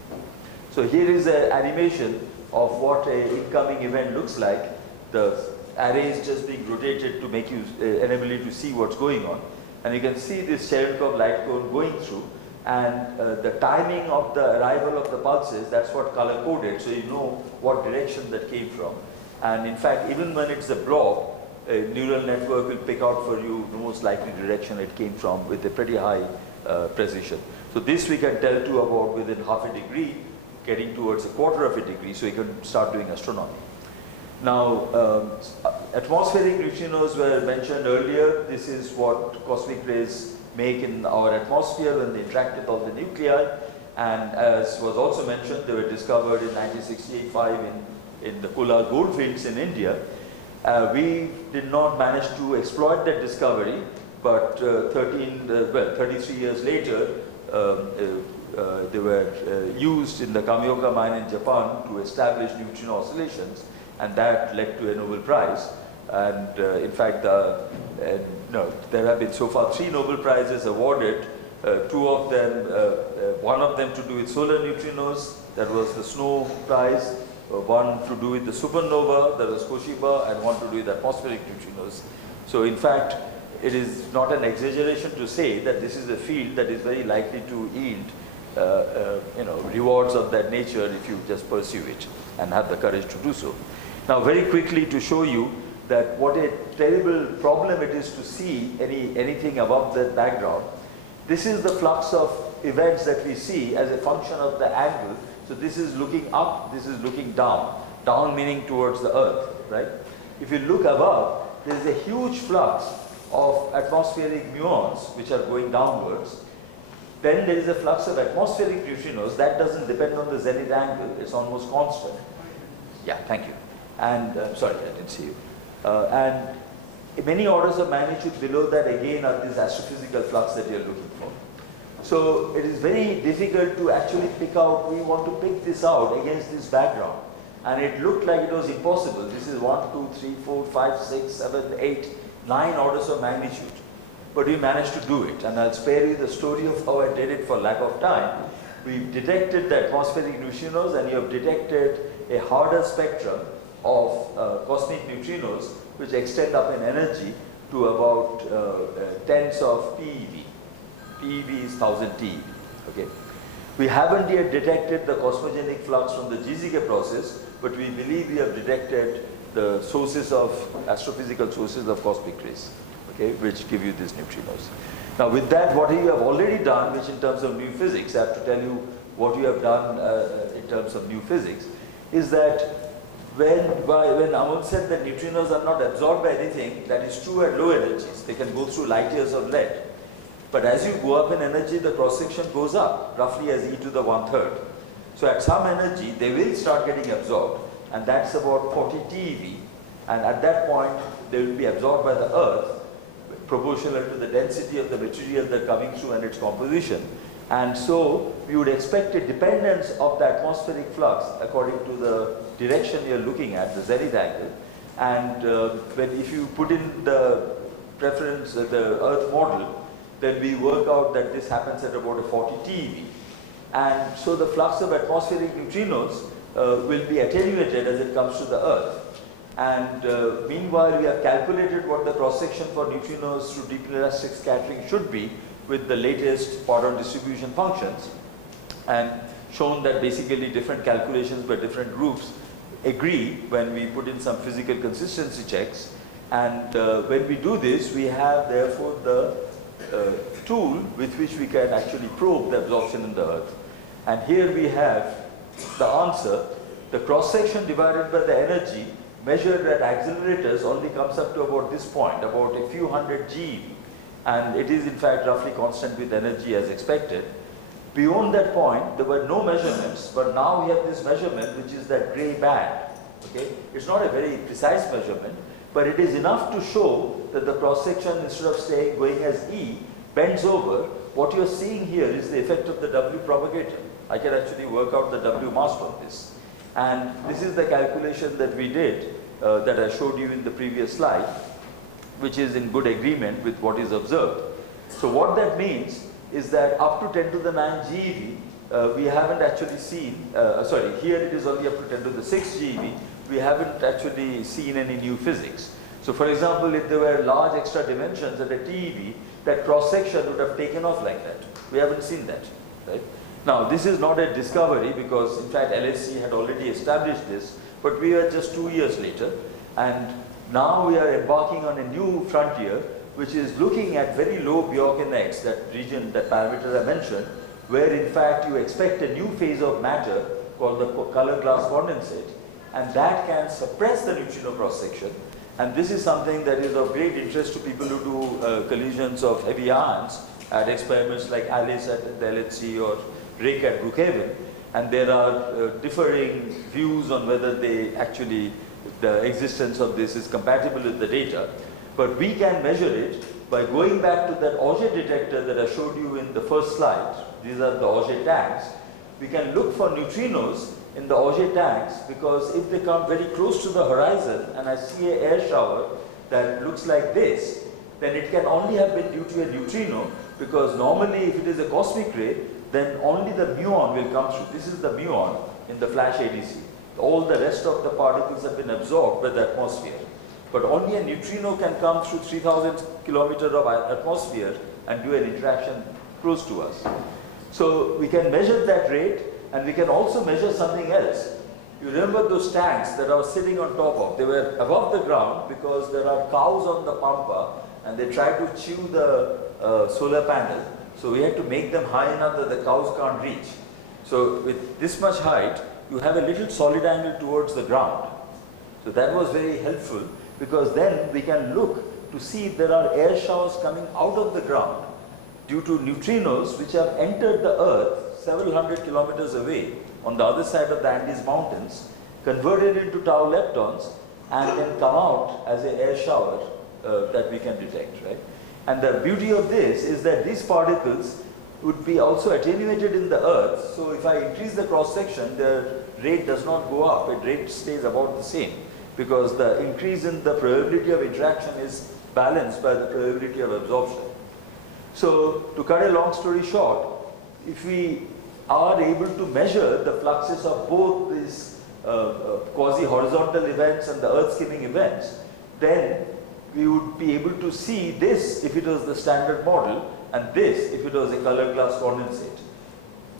So here is an animation of what an incoming event looks like. The array is just being rotated to make you enable you to see what's going on. And you can see this Cherenkov light cone going through, and the timing of the arrival of the pulses, that's what color coded, so you know what direction that came from. And in fact, even when it's a blob, a neural network will pick out for you the most likely direction it came from with a pretty high precision. So this we can tell to about within half a degree, getting towards a quarter of a degree, so you can start doing astronomy. Now, atmospheric neutrinos were mentioned earlier. This is what cosmic rays make in our atmosphere when they interact with all the nuclei. And as was also mentioned, they were discovered in 1968-5 in the Kolar goldfields in India. We did not manage to exploit that discovery, but 33 years later, they were used in the Kamioka mine in Japan to establish neutrino oscillations, and that led to a Nobel Prize. And in fact, there have been so far 3 Nobel Prizes awarded, 2 of them, one of them to do with solar neutrinos, that was the Snow Prize, one to do with the supernova, that was Koshiba, and one to do with atmospheric neutrinos. So in fact, it is not an exaggeration to say that this is a field that is very likely to yield rewards of that nature if you just pursue it and have the courage to do so. Now, very quickly to show you that what a terrible problem it is to see anything above the background. This is the flux of events that we see as a function of the angle. So this is looking up, this is looking down. Down meaning towards the earth, right? If you look above, there is a huge flux of atmospheric muons which are going downwards. Then there is a flux of atmospheric neutrinos that doesn't depend on the zenith angle, it's almost constant. Yeah, thank you. And sorry, I didn't see you. And many orders of magnitude below that again are this astrophysical flux that you're looking for. So it is very difficult to actually pick out, we want to pick this out against this background. And it looked like it was impossible. This is 1, 2, 3, 4, 5, 6, 7, 8, 9 orders of magnitude. But we managed to do it. And I'll spare you the story of how I did it for lack of time. We've detected the atmospheric neutrinos, and you have detected a harder spectrum of cosmic neutrinos which extend up in energy to about tens of PeV. PeV is 1000 TeV. Okay. We haven't yet detected the cosmogenic flux from the GZK process, but we believe we have detected the sources of astrophysical sources of cosmic rays, okay, which give you these neutrinos. Now, with that, what you have already done, which in terms of new physics, I have to tell you what you have done in terms of new physics, is that when Amol said that neutrinos are not absorbed by anything, that is true at low energies. They can go through light years of lead. But as you go up in energy, the cross-section goes up, roughly as e to the 1/3. So at some energy, they will start getting absorbed, and that's about 40 TeV. And at that point, they will be absorbed by the Earth, proportional to the density of the material that's coming through and its composition. And so, we would expect a dependence of the atmospheric flux according to the direction you're looking at, the zenith angle. And if you put in the preference, the Earth model, then we work out that this happens at about a 40 TeV. And so the flux of atmospheric neutrinos will be attenuated as it comes to the Earth. And meanwhile, we have calculated what the cross-section for neutrinos through deep inelastic scattering should be with the latest Poisson distribution functions, and shown that basically different calculations by different groups agree when we put in some physical consistency checks. And when we do this, we have therefore the tool with which we can actually probe the absorption in the Earth. And here we have the answer. The cross-section divided by the energy measured at accelerators only comes up to about this point, about a few hundred GeV. And it is in fact roughly constant with energy as expected. Beyond that point, there were no measurements, but now we have this measurement, which is that gray band. Okay? It's not a very precise measurement, but it is enough to show that the cross-section, instead of going as E, bends over. What you're seeing here is the effect of the W propagator. I can actually work out the W mass from this. And this is the calculation that we did, that I showed you in the previous slide, which is in good agreement with what is observed. So what that means is that up to 10 to the 9 GeV, we haven't actually seen, here it is only up to 10 to the 6 GeV, we haven't actually seen any new physics. So for example, if there were large extra dimensions at a TeV, that cross-section would have taken off like that. We haven't seen that, right? Now, this is not a discovery because in fact LHC had already established this, but we are just 2 years later, and now we are embarking on a new frontier, which is looking at very low Bjork index, that region, that parameter I mentioned, where in fact you expect a new phase of matter called the color glass condensate. and that can suppress the neutrino cross-section. And this is something that is of great interest to people who do collisions of heavy ions at experiments like Alice at the LHC or Rick at Brookhaven. And there are differing views on whether the existence of this is compatible with the data. But we can measure it by going back to that Auger detector that I showed you in the first slide. These are the Auger tanks. We can look for neutrinos in the Auger tanks, because if they come very close to the horizon and I see an air shower that looks like this, then it can only have been due to a neutrino, because normally if it is a cosmic ray, then only the muon will come through. This is the muon in the flash ADC. All the rest of the particles have been absorbed by the atmosphere. But only a neutrino can come through 3000 kilometers of atmosphere and do an interaction close to us. So we can measure that rate, and we can also measure something else. You remember those tanks that I was sitting on top of? They were above the ground because there are cows on the pampa and they try to chew the solar panel. So we had to make them high enough that the cows can't reach. So with this much height, you have a little solid angle towards the ground. So that was very helpful, because then we can look to see if there are air showers coming out of the ground due to neutrinos which have entered the Earth several hundred kilometers away on the other side of the Andes Mountains, converted into tau leptons, and then come out as an air shower that we can detect, right? And the beauty of this is that these particles would be also attenuated in the Earth. So if I increase the cross section, the rate does not go up, the rate stays about the same, because the increase in the probability of interaction is balanced by the probability of absorption. So to cut a long story short, if we are able to measure the fluxes of both these quasi-horizontal events and the earth-skimming events, then we would be able to see this if it was the standard model, and this if it was a color glass condensate.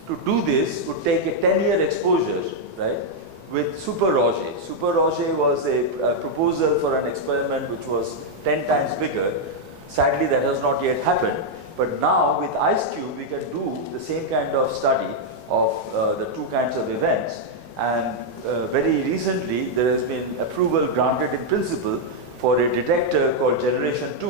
To do this would take a 10-year exposure, right, with Super Roger. Super Roger was a proposal for an experiment which was 10 times bigger. Sadly, that has not yet happened. But now with IceCube, we can do the same kind of study of the two kinds of events. And very recently, there has been approval granted in principle for a detector called Generation 2,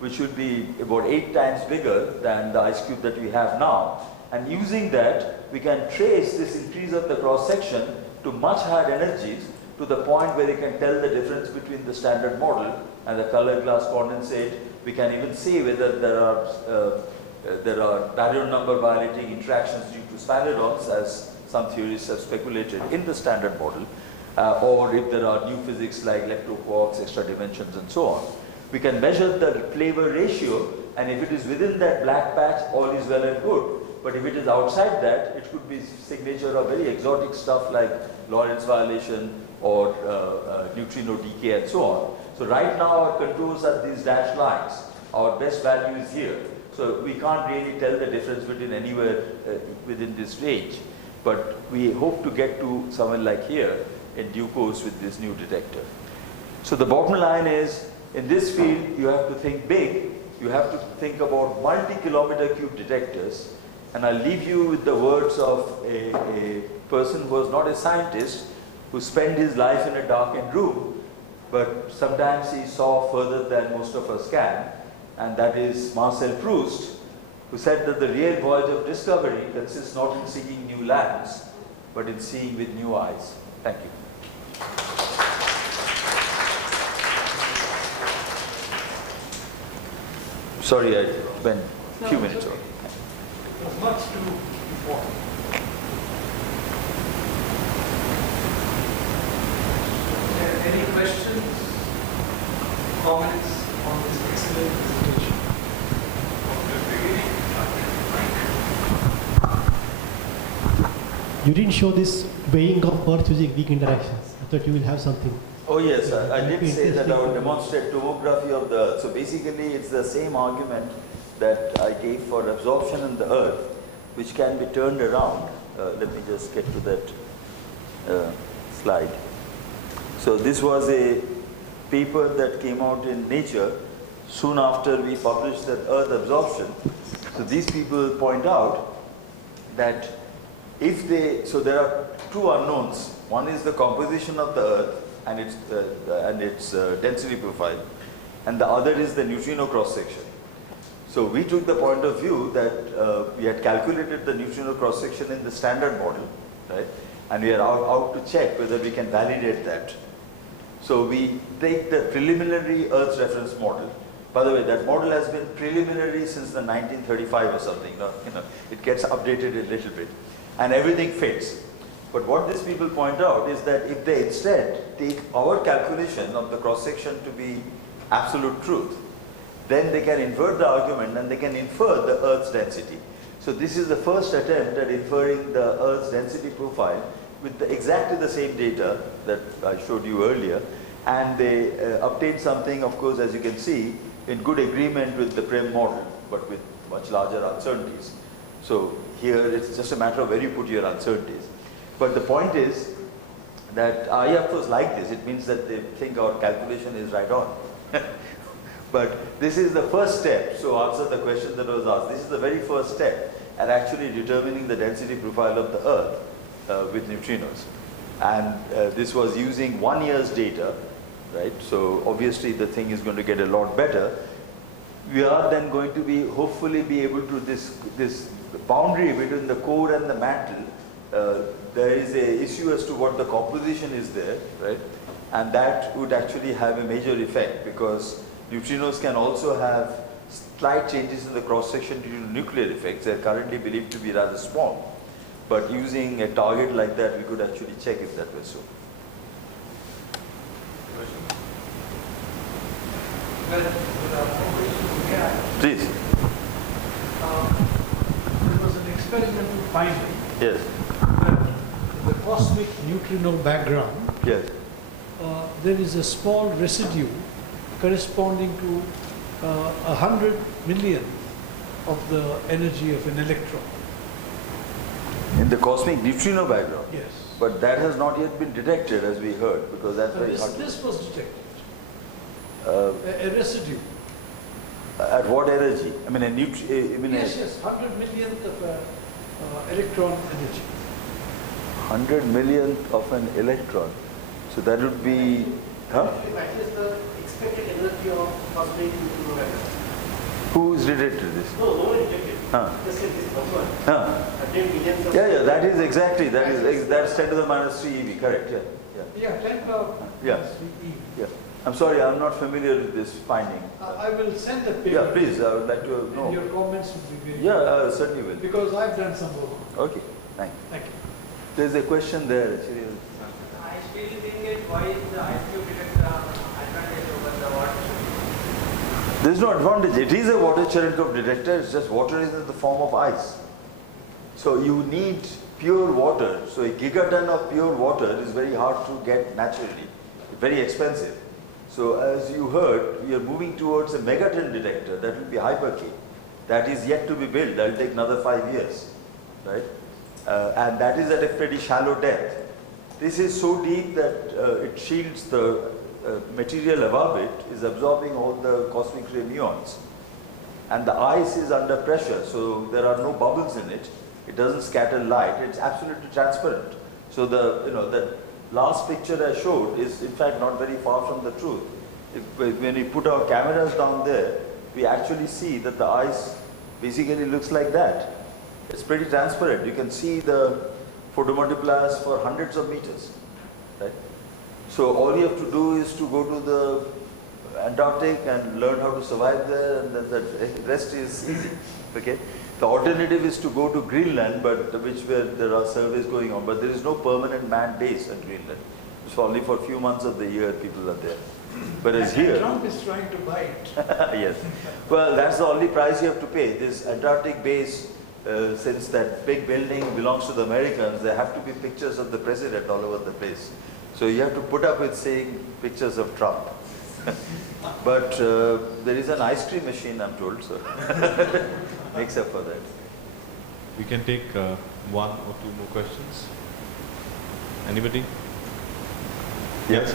which would be about 8 times bigger than the IceCube that we have now. And using that, we can trace this increase of the cross-section to much higher energies, to the point where you can tell the difference between the standard model and the color glass condensate. We can even say whether there are baryon number violating interactions due to spiralons, as some theorists have speculated in the standard model, or if there are new physics like leptoquarks, extra dimensions, and so on. We can measure the flavor ratio, and if it is within that black patch, all is well and good. But if it is outside that, it could be signature of very exotic stuff like Lorentz violation or neutrino decay and so on. So right now our controls are these dashed lines. Our best value is here. So we can't really tell the difference between anywhere within this range. But we hope to get to somewhere like here in due course with this new detector. So the bottom line is, in this field you have to think big. You have to think about multi-kilometer cube detectors. And I'll leave you with the words of a person who was not a scientist, who spent his life in a darkened room, but sometimes he saw further than most of us can, and that is Marcel Proust, who said that the real voyage of discovery consists not in seeking new lands, but in seeing with new eyes. Thank you. Sorry, I went a few minutes over. Much too important. Any questions, comments on this excellent presentation? You didn't show this weighing of Earth using weak interactions. I thought you will have something. Oh yes, I did say that I would demonstrate tomography of the Earth. So basically it's the same argument that I gave for absorption in the Earth, which can be turned around. Let me just get to that slide. So this was a paper that came out in Nature soon after we published that Earth absorption. So these people point out that if they, so there are two unknowns One is the composition of the Earth and its density profile, and the other is the neutrino cross section. So we took the point of view that we had calculated the neutrino cross section in the standard model, right? And we are out to check whether we can validate that. So we take the preliminary Earth reference model. By the way, that model has been preliminary since the 1935 or something. It gets updated a little bit, and everything fits. But what these people point out is that if they instead take our calculation of the cross section to be absolute truth, then they can invert the argument and they can infer the Earth's density. So this is the first attempt at inferring the Earth's density profile with exactly the same data that I showed you earlier, and they obtained something, of course, as you can see, in good agreement with the Prem model, but with much larger uncertainties. So here it's just a matter of where you put your uncertainties. But the point is that I, of course, like this. It means that they think our calculation is right on. But this is the first step. So answer the question that was asked. This is the very first step at actually determining the density profile of the Earth with neutrinos. And this was using 1 year's data, right? So obviously the thing is going to get a lot better. We are then going to be, hopefully be able to, this boundary between the core and the mantle, there is a issue as to what the composition is there, right? And that would actually have a major effect, because neutrinos can also have slight changes in the cross-section due to nuclear effects. They are currently believed to be rather small. But using a target like that, we could actually check if that was so. Please. There was an experimental finding. Yes. The cosmic neutrino background, Yes. there is a small residue corresponding to 100 million of the energy of an electron. In the cosmic neutrino background. Yes. But that has not yet been detected, as we heard, because that's very hard. This was detected. Uh, A residue. At what energy? I mean, Yes, 100 millionth of electron energy. 100 millionth of an electron. So that would be, huh? That is the expected energy of cosmic neutrino background. Who is related to this? No, no one detected. Huh? Just like this number. Huh? 100 millions of. Yeah, that is exactly, that's 10 to the minus 3 eV, correct, yeah. Yeah, 10 power Yeah. minus 3 e. Yeah. I'm sorry, I'm not familiar with this finding. I will send the paper. Yeah, please, I would like to And know. your comments will be very Yeah, certainly will. because I've done some work. Okay, thank you. Thank you. There's a question there, actually. I still think it why is the IceCube detector advantage over the water? There's no advantage. It is a water Cherenkov detector, it's just water is in the form of ice. So you need pure water. So a gigaton of pure water is very hard to get naturally, very expensive. So as you heard, we are moving towards a megaton detector that will be hyper-K. That is yet to be built. That will take another 5 years, right? And that is at a pretty shallow depth. This is so deep that it shields the material above it, is absorbing all the cosmic ray muons. And the ice is under pressure, so there are no bubbles in it. It doesn't scatter light. It's absolutely transparent. So the last picture I showed is in fact not very far from the truth. When we put our cameras down there, we actually see that the ice basically looks like that. It's pretty transparent. You can see the photomultipliers for hundreds of meters, right? So all you have to do is to go to the Antarctic and learn how to survive there, and then the rest is easy, okay? The alternative is to go to Greenland, but where there are surveys going on, but there is no permanent manned base at Greenland. It's only for a few months of the year people are there. Whereas here, Trump is trying to buy it. yes. Well, that's the only price you have to pay. This Antarctic base, since that big building belongs to the Americans, there have to be pictures of the president all over the place. So you have to put up with seeing pictures of Trump. But there is an ice cream machine, I'm told, so makes up for that. We can take one or two more questions. Anybody? Yes.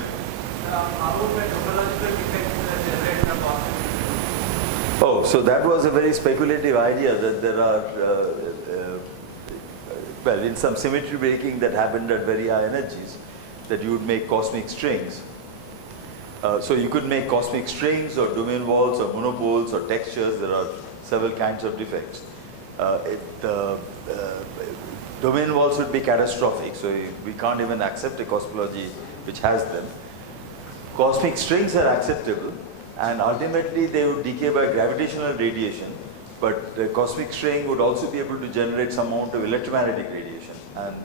How would the topological defects generate the cosmic? Oh, so that was a very speculative idea that there are, well, in some symmetry breaking that happened at very high energies, that you would make cosmic strings. So you could make cosmic strings or domain walls or monopoles or textures. There are several kinds of defects. Domain walls would be catastrophic, so we can't even accept a cosmology which has them. Cosmic strings are acceptable, and ultimately they would decay by gravitational radiation, but the cosmic string would also be able to generate some amount of electromagnetic radiation, and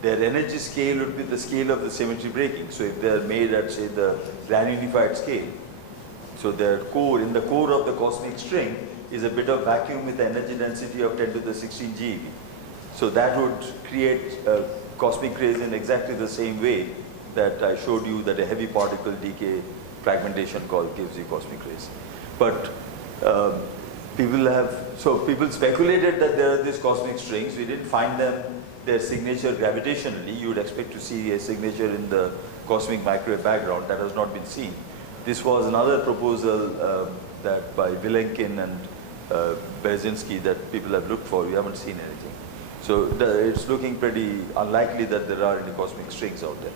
their energy scale would be the scale of the symmetry breaking. So if they are made at, say, the grand unified scale, so their core, in the core of the cosmic string is a bit of vacuum with an energy density of 10 to the 16 GeV. So that would create cosmic rays in exactly the same way that I showed you that a heavy particle decay fragmentation gives you cosmic rays. But people speculated that there are these cosmic strings. We didn't find their signature gravitationally. You would expect to see a signature in the cosmic microwave background. That has not been seen. This was another proposal that by Vilenkin and Brzezinski that people have looked for. We haven't seen anything. So it's looking pretty unlikely that there are any cosmic strings out there.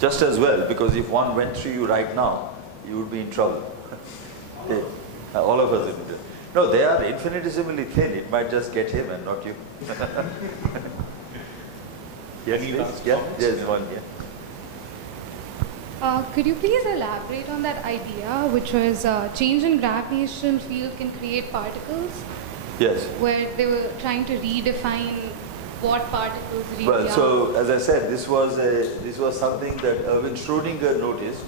Just as well, because if one went through you right now, you would be in trouble. All of us would be. No, they are infinitesimally thin. It might just get him and not you. Yes, please. Yeah, there's one here. Could you please elaborate on that idea, which was change in gravitational field can create particles? Yes. Where they were trying to redefine what particles really are. Well, so as I said, this was something that Erwin Schrödinger noticed,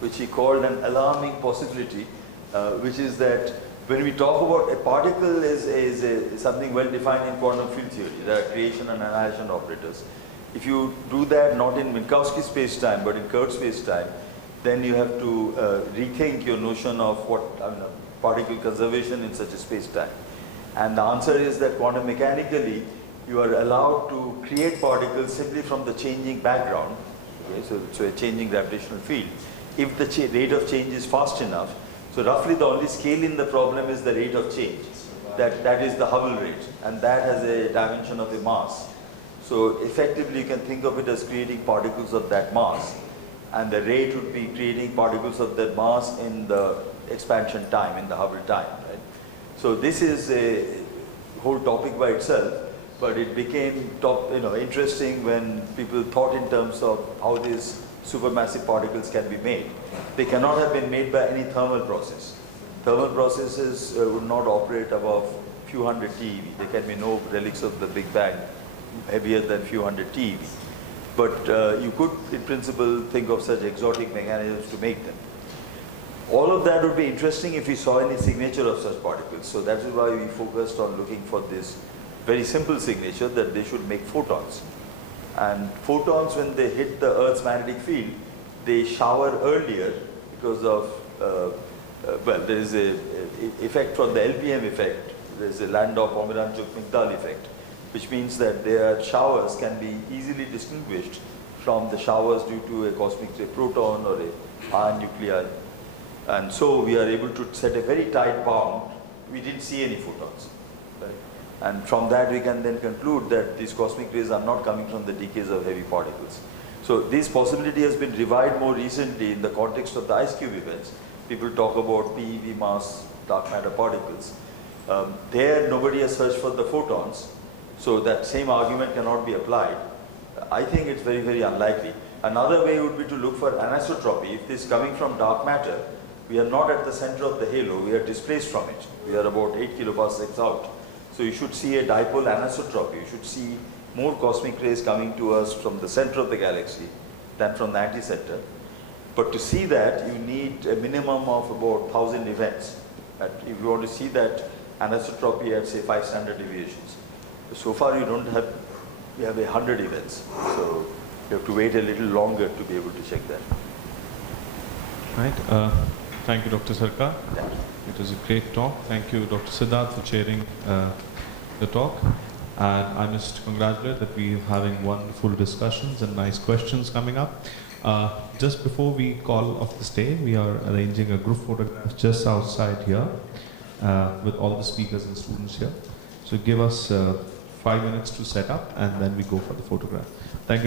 which he called an alarming possibility, which is that when we talk about a particle is something well defined in quantum field theory. There are creation and annihilation operators. If you do that not in Minkowski space-time but in Kurtz space-time, then you have to rethink your notion of particle conservation in such a space-time. And the answer is that quantum mechanically you are allowed to create particles simply from the changing background, okay? So a changing gravitational field. If the rate of change is fast enough, so roughly the only scale in the problem is the rate of change. That is the Hubble rate, and that has a dimension of a mass. So effectively you can think of it as creating particles of that mass, and the rate would be creating particles of that mass in the expansion time, in the Hubble time. Right? So this is a whole topic by itself, but it became interesting when people thought in terms of how these supermassive particles can be made. They cannot have been made by any thermal process. Thermal processes would not operate above few hundred TeV. There can be no relics of the Big Bang heavier than few hundred TeV. But you could, in principle, think of such exotic mechanisms to make them. All of that would be interesting if we saw any signature of such particles. So that is why we focused on looking for this very simple signature that they should make photons. And photons, when they hit the Earth's magnetic field, they shower earlier because of, there is a effect from the LPM effect. There is a Landau-Pomeranchuk-Migdal effect, which means that their showers can be easily distinguished from the showers due to a cosmic ray proton or a ion nuclei. And so we are able to set a very tight bound. We didn't see any photons. Right? And from that we can then conclude that these cosmic rays are not coming from the decays of heavy particles. So this possibility has been revived more recently in the context of the IceCube events. People talk about PeV mass dark matter particles. There nobody has searched for the photons, so that same argument cannot be applied. I think it's very, very unlikely. Another way would be to look for anisotropy. If this is coming from dark matter, we are not at the center of the halo, we are displaced from it. We are about 8 kiloparsecs out. So you should see a dipole anisotropy. You should see more cosmic rays coming to us from the center of the galaxy than from the anti-center. But to see that, you need a minimum of about 1,000 events. If you want to see that anisotropy at, say, 5 standard deviations. So far, you have 100 events. So you have to wait a little longer to be able to check that. Right. Thank you, Dr. Sarkar. Thank you. It was a great talk. Thank you, Dr. Siddharth, for chairing the talk. And I must congratulate that we're having wonderful discussions and nice questions coming up. Just before we call off this day, we are arranging a group photograph just outside here with all the speakers and students here. So give us 5 minutes to set up and then we go for the photograph. Thank you, Dr.